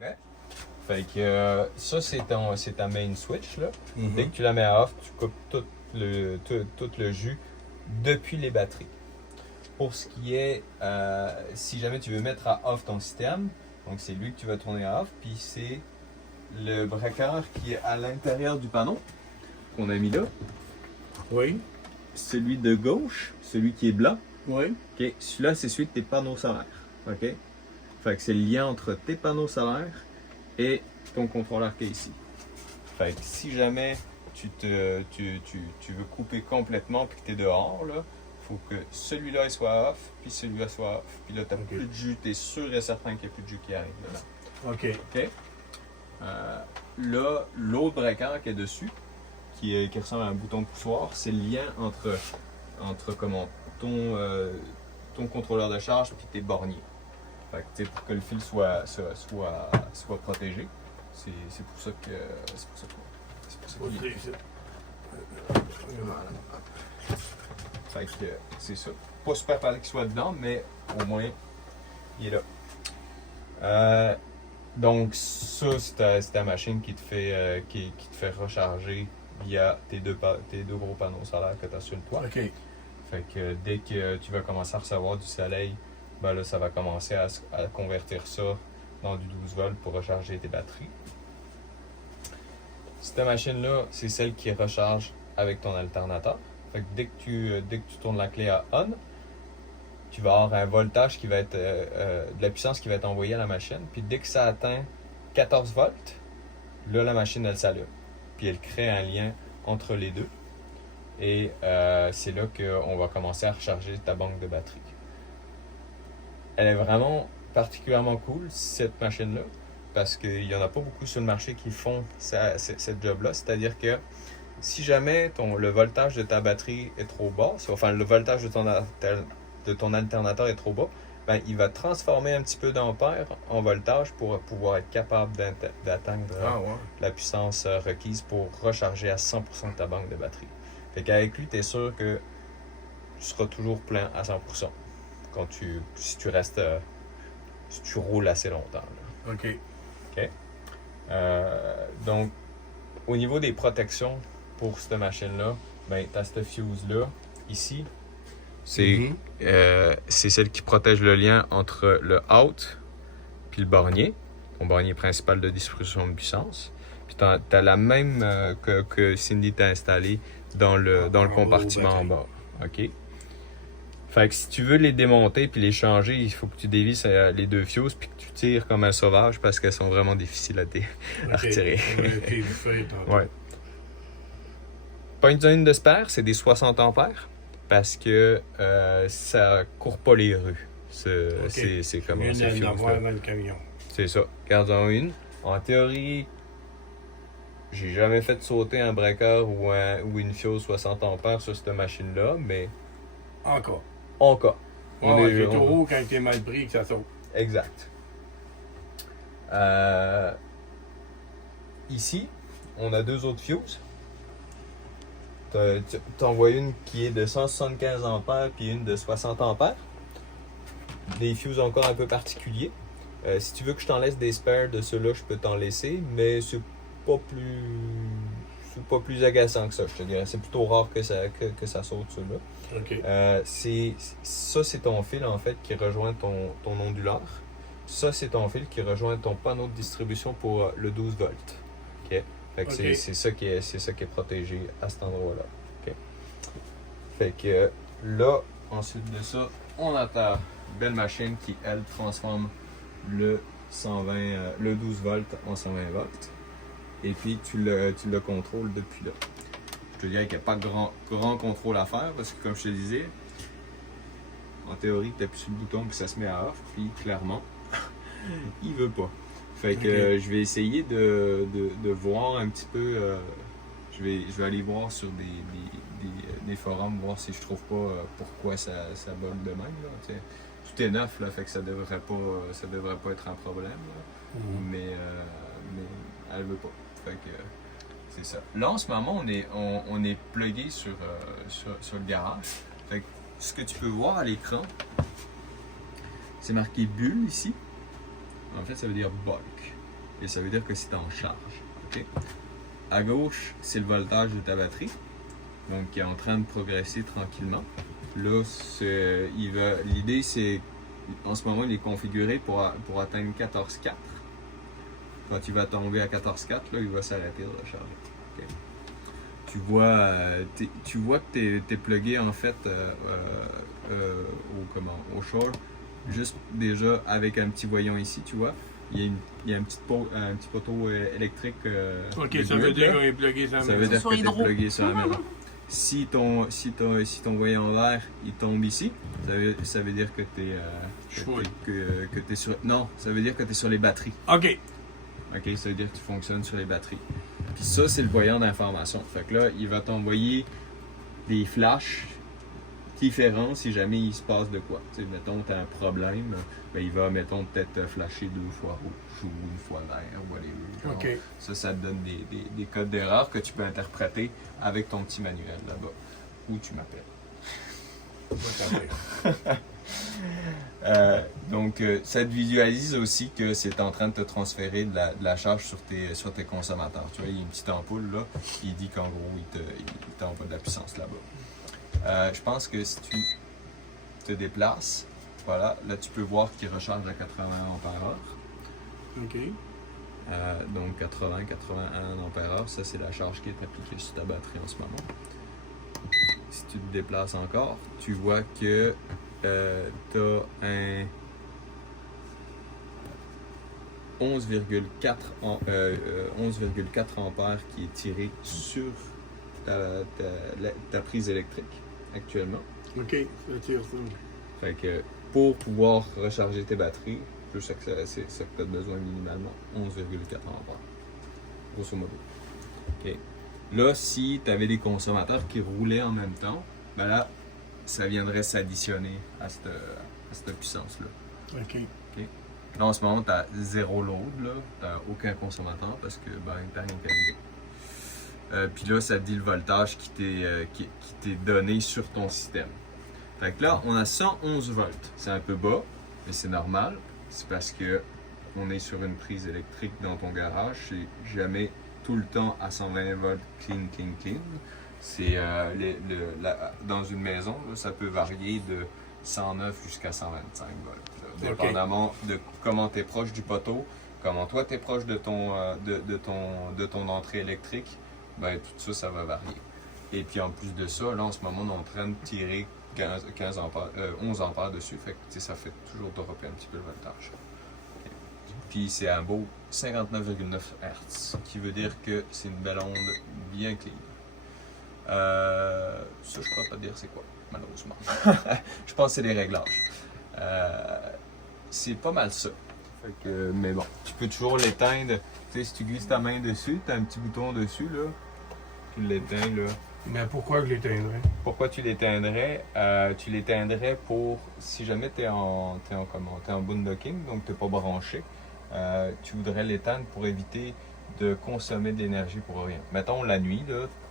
Okay. Fait que ça, c'est ta main switch. Là. Mm-hmm. Dès que tu la mets à off, tu coupes tout le jus depuis les batteries. Pour ce qui est, si jamais tu veux mettre à off ton système, donc c'est lui que tu vas tourner à off, puis c'est le breaker qui est à l'intérieur du panneau qu'on a mis là. Oui. Celui de gauche, celui qui est blanc. Oui. Ok, celui-là, c'est celui de tes panneaux solaires. Ok? Fait que c'est le lien entre tes panneaux solaires et ton contrôleur qui est ici. Fait que si jamais tu veux couper complètement puis que tu es dehors, là, faut que celui-là il soit off, puis celui-là soit off. Puis là, tu n'as plus de jus, tu es sûr et certain qu'il n'y a plus de jus qui arrive dedans. OK. OK? Là, l'autre breaker qui est dessus, qui ressemble à un bouton poussoir, c'est le lien entre comment, ton contrôleur de charge puis tes borniers. Fait que, pour que le fil soit protégé. C'est pour ça que. qu'il est. Fait que c'est ça. Pas super parlé qu'il soit dedans, mais au moins il est là. Donc ça, c'est ta machine qui te fait recharger via tes deux gros panneaux solaires que tu as sur le toit. OK. Fait que dès que tu vas commencer à recevoir du soleil, ben là, ça va commencer à convertir ça dans du 12 volts pour recharger tes batteries. Cette machine-là, c'est celle qui recharge avec ton alternateur. Fait que dès que tu tournes la clé à on, tu vas avoir un voltage qui va être de la puissance qui va être envoyée à la machine. Puis dès que ça atteint 14 volts, là, la machine, elle s'allume. Puis elle crée un lien entre les deux. Et c'est là qu'on va commencer à recharger ta banque de batterie. Elle est vraiment particulièrement cool, cette machine-là, parce qu'il n'y en a pas beaucoup sur le marché qui font cette job-là. C'est-à-dire que si jamais le voltage de ta batterie est trop bas, enfin le voltage de ton alternateur est trop bas, ben, il va transformer un petit peu d'ampères en voltage pour pouvoir être capable d'atteindre la puissance requise pour recharger à 100% de ta banque de batterie. Fait qu'avec lui, tu es sûr que tu seras toujours plein à 100% si tu roules assez longtemps. Là. OK. OK. Donc, au niveau des protections pour cette machine-là, ben, tu as cette fuse-là, ici. C'est celle qui protège le lien entre le out puis le bornier, ton bornier principal de distribution de puissance. Puis tu as la même que Cindy t'a installée dans le compartiment en bas. OK? Fait que si tu veux les démonter puis les changer, il faut que tu dévisses les deux fuses puis que tu tires comme un sauvage parce qu'elles sont vraiment difficiles à retirer. Ouais. Point de de spare, c'est des 60 ampères parce que ça court pas les rues. C'est comment c'est fuses. Dans le camion. C'est ça. Garde-en une. En théorie, j'ai jamais fait sauter un breaker ou une fuse 60 ampères sur cette machine-là, mais Encore. C'est trop haut quand t'es mal pris que ça saute. Exact. Ici, on a deux autres fuses. T'en vois une qui est de 175 ampères puis une de 60 ampères. Des fuses encore un peu particuliers. Si tu veux que je t'en laisse des spares de ceux-là, je peux t'en laisser, mais c'est pas plus agaçant que ça, je te dirais. C'est plutôt rare que ça saute ceux-là. OK. Ça, c'est ton fil en fait qui rejoint ton onduleur. Ça, c'est ton fil qui rejoint ton panneau de distribution pour le 12 volts. Okay? Fait que c'est ça qui est protégé à cet endroit-là. Okay? Fait que là, ensuite de ça, on a ta belle machine qui, elle, transforme le 12 volts en 120 volts. Et puis tu le contrôles depuis là. Je te dirais qu'il n'y a pas grand contrôle à faire parce que comme je te disais, en théorie tu appuies sur le bouton puis ça se met à off, puis clairement, il veut pas. Fait que je vais essayer de voir un petit peu, je vais aller voir sur des forums, voir si je trouve pas pourquoi ça bug de même. Là, tout est neuf, là, fait que ça devrait pas être un problème. Là. Mais elle veut pas. Fait que c'est ça. Là en ce moment on est plugué sur le garage. Fait que ce que tu peux voir à l'écran, c'est marqué bulle ici. En fait ça veut dire bulk. et ça veut dire que c'est en charge. Okay? À gauche, c'est le voltage de ta batterie, donc qui est en train de progresser tranquillement. Là, l'idée, c'est, en ce moment, il est configuré pour atteindre 14,4. Quand il va tomber à 14,4, là, il va s'arrêter de recharger. Okay. Tu vois que tu es plugué, en fait, au shore, juste déjà avec un petit voyant ici, tu vois. Il y a un petit poteau électrique. Ok, ça veut dire qu'on est plugué sur la maison. Ça veut dire que tu es plugué sur la maison. Si ton voyant vert il tombe ici, ça veut dire que tu es sur. Non, ça veut dire que tu es sur les batteries. Ok. Ok, ça veut dire que tu fonctionnes sur les batteries. Puis ça, c'est le voyant d'information. Fait que là, il va t'envoyer des flashs différents si jamais il se passe de quoi. Tu sais, mettons, tu as un problème, ben, il va, mettons, peut-être flasher 2 fois rouge ou 1 fois vert, whatever. Ok. Ça te donne des codes d'erreur que tu peux interpréter avec ton petit manuel là-bas. Ou tu m'appelles. Donc, ça te visualise aussi que c'est en train de te transférer de la charge sur tes consommateurs. Tu vois, il y a une petite ampoule là, il dit qu'en gros, il t'envoie de la puissance là-bas. Je pense que si tu te déplaces, voilà, là tu peux voir qu'il recharge à 80 ampères-heure. Ok. Donc 80-81 ampères-heure, ça c'est la charge qui est appliquée sur ta batterie en ce moment. Si tu te déplaces encore, tu vois que tu as un 11,4 ampères qui est tiré sur ta prise électrique actuellement. Ok, ça tire ça. Fait que pour pouvoir recharger tes batteries, c'est ça que tu as besoin minimalement, 11,4 ampères, grosso modo. Okay. Là, si tu avais des consommateurs qui roulaient en même temps, ben là, ça viendrait s'additionner à cette puissance-là. Ok. Okay. Là, en ce moment, tu as 0 load, tu n'as aucun consommateur parce que ben, tu n'as rien qu'à puis là, ça te dit le voltage qui t'est donné sur ton système. Fait que là, on a 111 volts. C'est un peu bas, mais c'est normal. C'est parce que on est sur une prise électrique dans ton garage. C'est jamais tout le temps à 120 volts clean. C'est dans une maison, là, ça peut varier de 109 jusqu'à 125 volts. Là, dépendamment de comment tu es proche du poteau, comment toi tu es proche de ton entrée électrique, ben, tout ça va varier. Et puis en plus de ça, là en ce moment, on est en train de tirer 11 ampères dessus, fait que ça fait toujours dropper un petit peu le voltage. Okay. Puis c'est un beau 59,9 Hz, qui veut dire que c'est une belle onde bien clean. Ça, je ne pourrais pas te dire c'est quoi, malheureusement. Je pense que c'est des réglages. C'est pas mal ça. Fait que, mais bon, tu peux toujours l'éteindre. Tu sais, si tu glisses ta main dessus, tu as un petit bouton dessus, là. Tu l'éteins, là. Mais pourquoi je l'éteindrais? Pourquoi tu l'éteindrais? Tu l'éteindrais pour, si jamais tu es en boondocking, donc tu n'es pas branché, tu voudrais l'éteindre pour éviter de consommer de l'énergie pour rien. Mettons la nuit,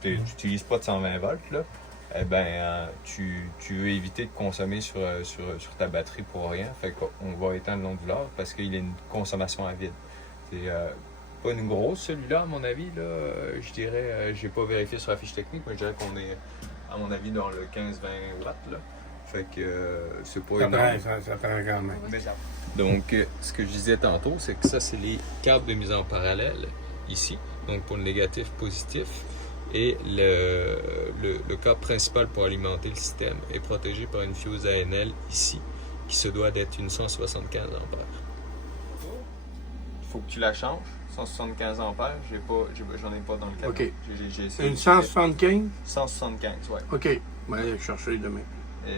tu n'utilises pas de 120 volts, là, eh ben, tu veux éviter de consommer sur ta batterie pour rien. Fait qu'on va éteindre l'onduleur parce qu'il a une consommation à vide. C'est pas une grosse celui-là, à mon avis. Là, je dirais, j'ai pas vérifié sur la fiche technique, mais je dirais qu'on est, à mon avis, dans le 15-20 watts. Là. Fait que c'est pas énorme. Ça prend quand même. Donc, ce que je disais tantôt, c'est que ça, c'est les câbles de mise en parallèle ici. Donc, pour le négatif, positif. Et le câble principal pour alimenter le système est protégé par une fuse ANL ici, qui se doit d'être une 175 ampères. Il faut que tu la changes. 175 ampères, j'en ai pas dans le cadre. OK. J'ai essayé. Une 175? 175, ouais. OK. Je vais aller chercher demain. Et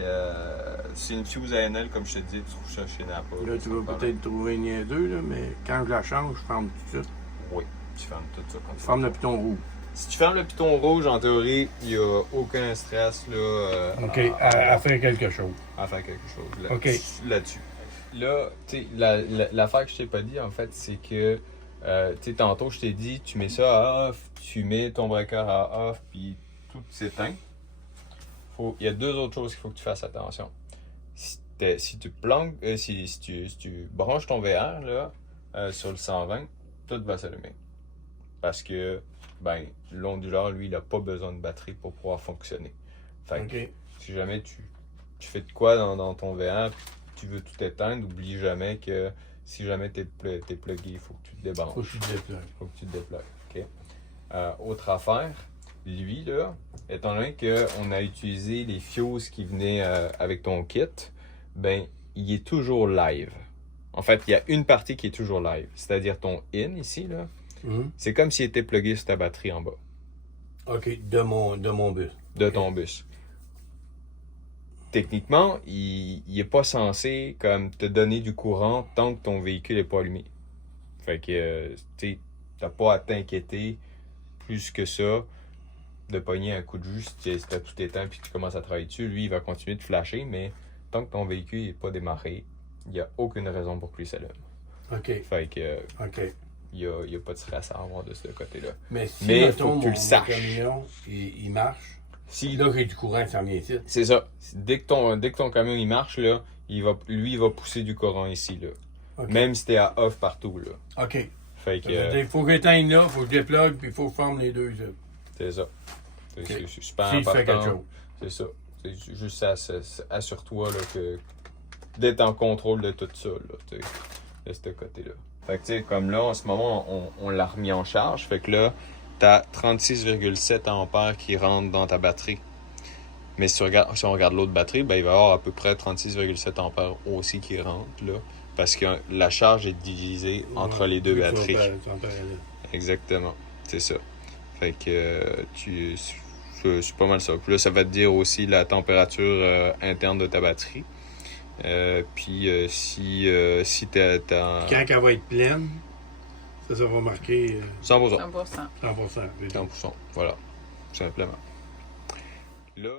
c'est une fuse ANL, comme je te dis, tu trouves ça chez Napa. Là, tu vas peut-être trouver niaiseux, là, mais quand je la change, je ferme tout de suite. Oui, tu fermes tout ça. Je ferme le piton rouge. Si tu fermes le piton rouge, en théorie, il n'y a aucun stress là, OK, à faire quelque chose. À faire quelque chose là-dessus. Là, tu sais, l'affaire que je t'ai pas dit, en fait, c'est que, tu sais, tantôt, je t'ai dit, tu mets ça à off, tu mets ton breaker à off, puis tout s'éteint. Il y a deux autres choses qu'il faut que tu fasses attention. Si tu branches ton VR là, sur le 120, tout va s'allumer. Parce que, ben, l'onduleur, lui, il n'a pas besoin de batterie pour pouvoir fonctionner. Fait que, si jamais tu fais de quoi dans ton V1, tu veux tout éteindre, oublie jamais que si jamais t'es plugué, il faut que tu te débranches. Faut que tu te déploies. Faut que tu te déploies. OK? Autre affaire, lui, là, étant donné qu'on a utilisé les fuses qui venaient avec ton kit, ben, il est toujours live. En fait, il y a une partie qui est toujours live, c'est-à-dire ton in ici, là. C'est comme s'il était plugué sur ta batterie en bas. OK, de mon bus. De ton bus. Techniquement, il n'est pas censé comme te donner du courant tant que ton véhicule n'est pas allumé. Fait que, tu sais, t'as pas à t'inquiéter plus que ça de pogner un coup de jus si t'as tout éteint puis tu commences à travailler dessus. Lui, il va continuer de flasher, mais tant que ton véhicule n'est pas démarré, il n'y a aucune raison pour que lui s'allume. OK. Fait que, OK. il n'y a pas de stress à avoir de ce côté-là. Mais si, Mais mettons, faut que tu le saches. mon camion, il marche, Si, là, j'ai du courant qui s'en vient ici. c'est ça. Dès que ton camion il marche, là, il va pousser du courant ici. Là. OK. Même si t'es à off partout. Là. OK. Fait que, Il faut que j'éteigne là, il faut que je déplogue, puis il faut que je forme les deux. c'est ça. C'est super Si tu fais quelque important. chose. C'est ça. C'est juste assure-toi là, que d'être en contrôle de tout ça, là, tu sais, de ce côté-là. Fait que, tu sais, comme là, en ce moment, on l'a remis en charge. Fait que là, t'as 36,7 ampères qui rentrent dans ta batterie. Mais si on regarde l'autre batterie, ben, il va y avoir à peu près 36,7 ampères aussi qui rentrent, là. Parce que la charge est divisée entre les deux batteries. Exactement. C'est ça. Fait que c'est pas mal ça. Puis là, ça va te dire aussi la température interne de ta batterie. Puis si t'as... Quand elle va être pleine, ça va marquer 100%. 100%. 100%. 100%. Voilà. Tout simplement. Là...